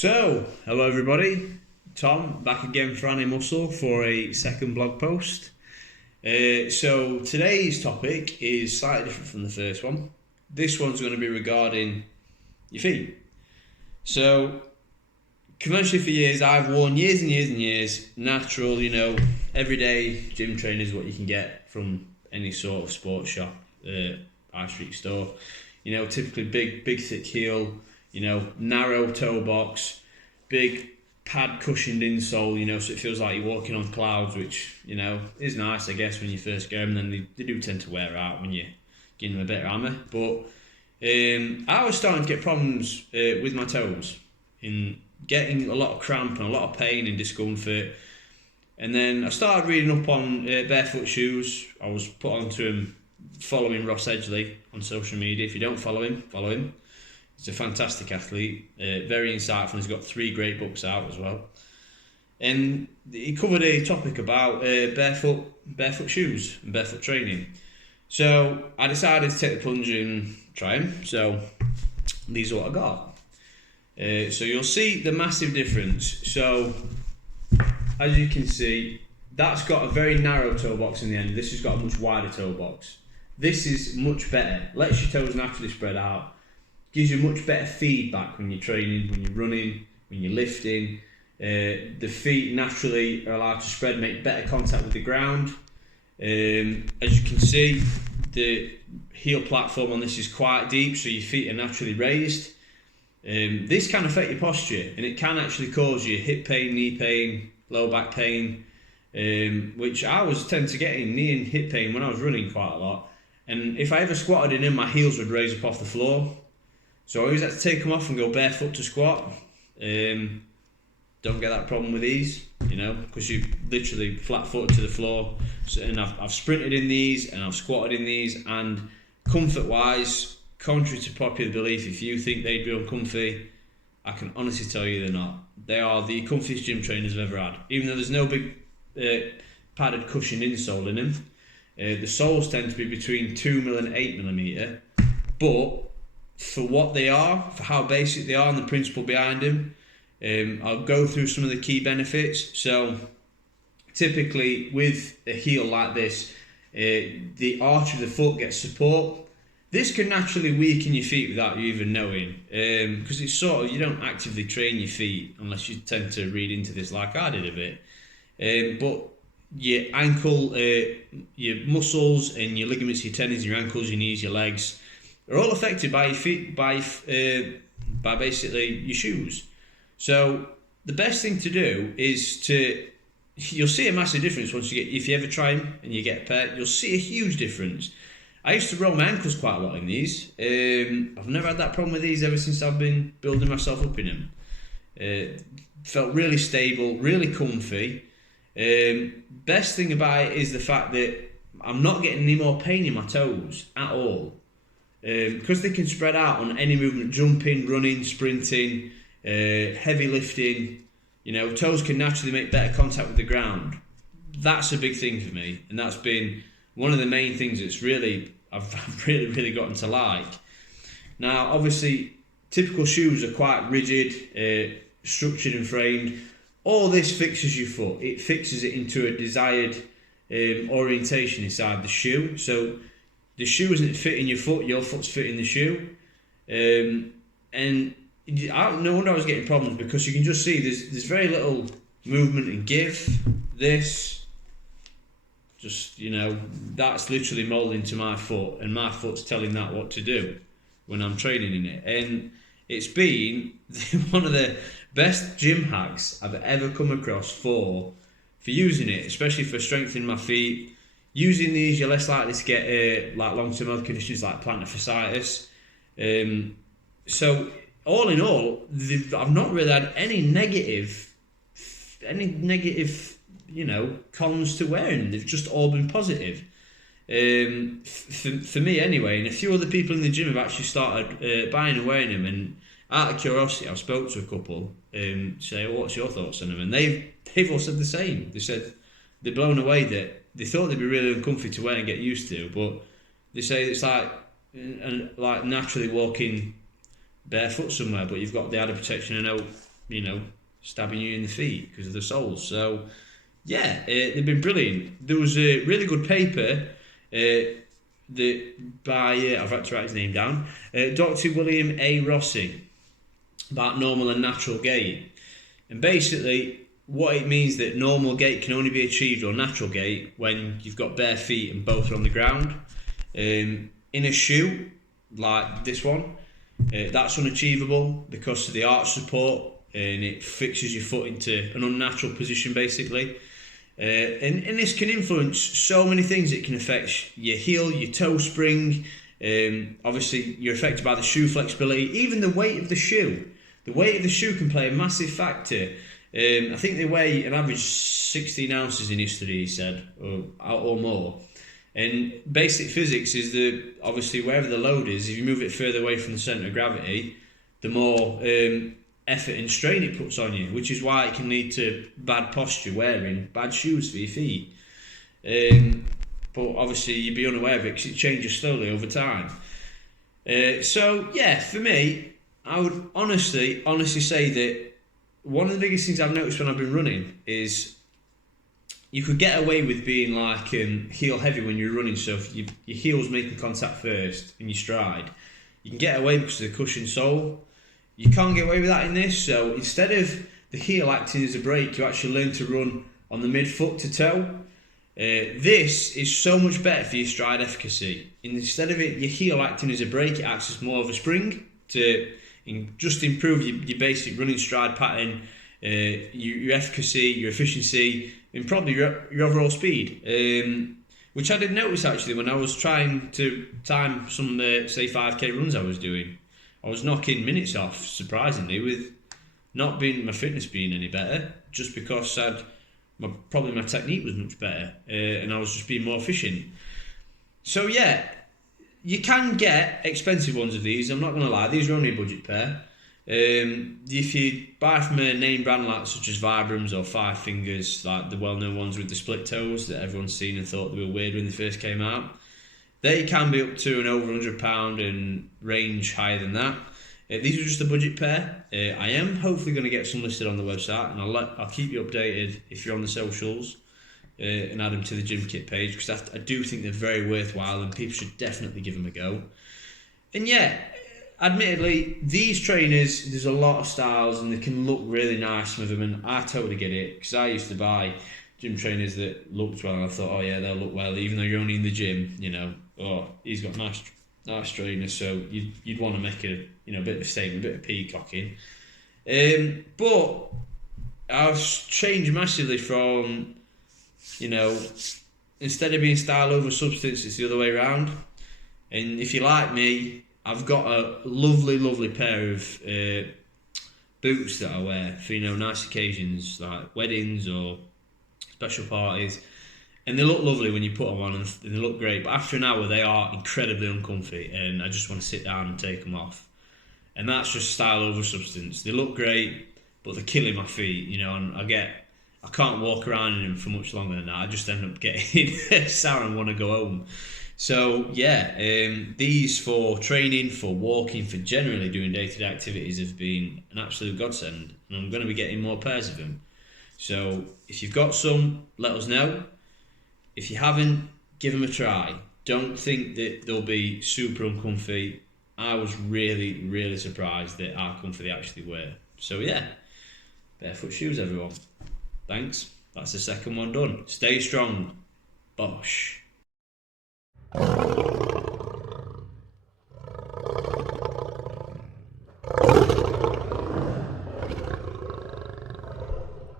So, hello everybody, Tom back again for Annie Muscle for a second blog post. So today's topic is slightly different from the first one. This one's going to be regarding your feet. So, conventionally for years I've worn years and years and years natural, everyday gym trainers, what you can get from any sort of sports shop, high street store. Typically big thick heel, narrow toe box, big pad cushioned insole, so it feels like you're walking on clouds, which, is nice, I guess, when you first get them. Then they do tend to wear out when you give them a bit of hammer. But I was starting to get problems with my toes, in getting a lot of cramp and a lot of pain and discomfort. And then I started reading up on Barefoot shoes. I was put onto him following Ross Edgley on social media. If you don't follow him, follow him. He's a fantastic athlete, very insightful. He's got 3 great books out as well. And he covered a topic about barefoot shoes and barefoot training. So I decided to take the plunge and try them. So these are what I got. So you'll see the massive difference. So as you can see, that's got a very narrow toe box in the end. This has got a much wider toe box. This is much better. Lets your toes naturally spread out. Gives you much better feedback when you're training, when you're running, when you're lifting. The feet naturally are allowed to spread, make better contact with the ground. As you can see, the heel platform on this is quite deep, so your feet are naturally raised. This can affect your posture, and it can actually cause you hip pain, knee pain, low back pain, which I was tend to get in knee and hip pain when I was running quite a lot. And if I ever squatted in them, my heels would raise up off the floor. So I always had to take them off and go barefoot to squat. Don't get that problem with these, because you're literally flat-footed to the floor. So, and I've sprinted in these and I've squatted in these, and comfort-wise, contrary to popular belief, if you think they'd be uncomfy, I can honestly tell you they're not. They are the comfiest gym trainers I've ever had. Even though there's no big padded cushioned insole in them, the soles tend to be between 2mm and 8mm, but for what they are, for how basic they are and the principle behind them, I'll go through some of the key benefits. So typically with a heel like this, the arch of the foot gets support. This can naturally weaken your feet without you even knowing, because it's sort of, you don't actively train your feet unless you tend to read into this like I did a bit. But your ankle, your muscles and your ligaments, your tendons, your ankles, your knees, your legs are all affected by your feet, by basically your shoes. So the best thing to do is you'll see a massive difference if you ever try them and you get a pair, you'll see a huge difference. I used to roll my ankles quite a lot in these. I've never had that problem with these ever since I've been building myself up in them. Felt really stable, really comfy. Best thing about it is the fact that I'm not getting any more pain in my toes at all. Because they can spread out on any movement, jumping, running, sprinting, heavy lifting, toes can naturally make better contact with the ground. That's a big thing for me, and that's been one of the main things that's I've really gotten to like. Now, obviously, typical shoes are quite rigid, structured and framed. All this fixes your foot. It fixes it into a desired orientation inside the shoe. So the shoe isn't fitting your foot, your foot's fitting the shoe. And no wonder I was getting problems, because you can just see there's very little movement and give. This, just, that's literally moulding to my foot, and my foot's telling that what to do when I'm training in it. And it's been one of the best gym hacks I've ever come across for using it, especially for strengthening my feet. Using these, you're less likely to get long-term health conditions like plantar fasciitis. So all in all, I've not really had any negative, cons to wearing them. They've just all been positive. For me anyway, and a few other people in the gym have actually started buying and wearing them. And out of curiosity, I've spoke to a couple, say, what's your thoughts on them? And they've all said the same. They said they're blown away that they thought they'd be really uncomfy to wear and get used to, but they say it's like naturally walking barefoot somewhere, but you've got the added protection. I know stabbing you in the feet because of the soles. So yeah, they've been brilliant. There was a really good paper that by I've had to write his name down, Dr. William A. Rossi, about normal and natural gait. And basically, what it means that normal gait can only be achieved, or natural gait, when you've got bare feet and both are on the ground. In a shoe like this one, that's unachievable because of the arch support, and it fixes your foot into an unnatural position basically. And this can influence so many things. It can affect your heel, your toe spring. Obviously, you're affected by the shoe flexibility, even the weight of the shoe. The weight of the shoe can play a massive factor. I think they weigh an average 16 ounces in history, he said, or more. And basic physics is that obviously wherever the load is, if you move it further away from the centre of gravity, the more effort and strain it puts on you, which is why it can lead to bad posture wearing bad shoes for your feet. But obviously you'd be unaware of it because it changes slowly over time. So yeah, for me, I would honestly say that one of the biggest things I've noticed when I've been running is you could get away with being like heel heavy when you're running. So if your heel's making contact first in your stride, you can get away because of the cushion sole. You can't get away with that in this. So instead of the heel acting as a brake, you actually learn to run on the midfoot to toe. This is so much better for your stride efficacy. Instead of your heel acting as a brake, it acts as more of a spring to just improve your basic running stride pattern, your efficacy, your efficiency, and probably your overall speed. Which I did notice actually when I was trying to time some say 5k runs I was doing. I was knocking minutes off surprisingly with not being my fitness being any better, just because probably my technique was much better, and I was just being more efficient. So yeah, you can get expensive ones of these. I'm not going to lie, these are only a budget pair. If you buy from a name brand like such as Vibrams or Five Fingers, like the well-known ones with the split toes that everyone's seen and thought they were weird when they first came out, they can be up to an over £100 and range higher than that. These are just a budget pair. I am hopefully going to get some listed on the website, and I'll keep you updated if you're on the socials, and add them to the gym kit page, because I do think they're very worthwhile and people should definitely give them a go. And yeah, admittedly, these trainers, there's a lot of styles and they can look really nice with them, and I totally get it, because I used to buy gym trainers that looked well and I thought, oh yeah, they'll look well even though you're only in the gym, oh, he's got nice trainers, so you'd want to make a bit of a statement, a bit of peacocking. But I've changed massively from, instead of being style over substance, it's the other way around. And if you like me, I've got a lovely pair of boots that I wear for nice occasions like weddings or special parties, and they look lovely when you put them on, and they look great, but after an hour they are incredibly uncomfy and I just want to sit down and take them off. And that's just style over substance. They look great, but they're killing my feet, and I can't walk around in them for much longer than that. I just end up getting sour and want to go home. So yeah, these for training, for walking, for generally doing day-to-day activities have been an absolute godsend, and I'm going to be getting more pairs of them. So if you've got some, let us know. If you haven't, give them a try. Don't think that they'll be super uncomfy. I was really surprised at how comfy they actually were. So yeah, barefoot shoes everyone. Thanks. That's the second one done. Stay strong. Bosh.